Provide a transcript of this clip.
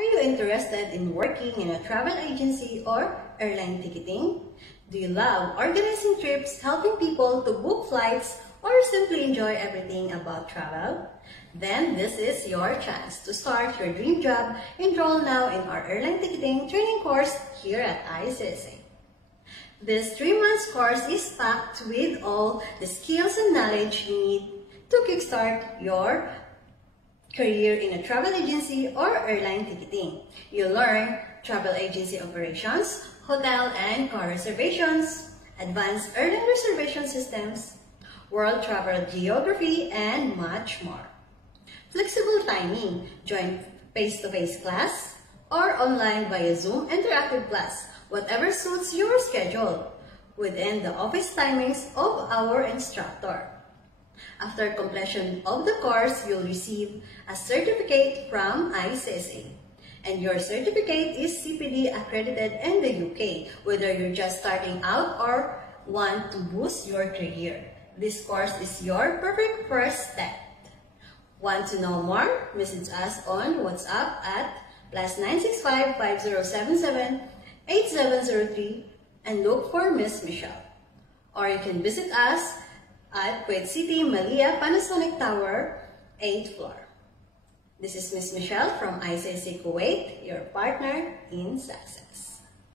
Are you interested in working in a travel agency or airline ticketing? Do you love organizing trips, helping people to book flights, or simply enjoy everything about travel? Then this is your chance to start your dream job. Enroll now in our airline ticketing training course here at ICSA. This 3-month course is packed with all the skills and knowledge you need to kickstart your career in a travel agency or airline ticketing. You'll learn travel agency operations, hotel and car reservations, advanced airline reservation systems, world travel geography, and much more. Flexible timing. Join face-to-face class or online via Zoom interactive class, whatever suits your schedule, within the office timings of our instructor. After completion of the course, you'll receive a certificate from ICSA. And your certificate is CPD accredited in the UK, whether you're just starting out or want to boost your career. This course is your perfect first step. Want to know more? Message us on WhatsApp at +965 5077 8703 and look for Miss Michelle. Or you can visit us at Kuwait City, Malia, Panasonic Tower, 8th floor. This is Miss Michelle from ICSA Kuwait, your partner in success.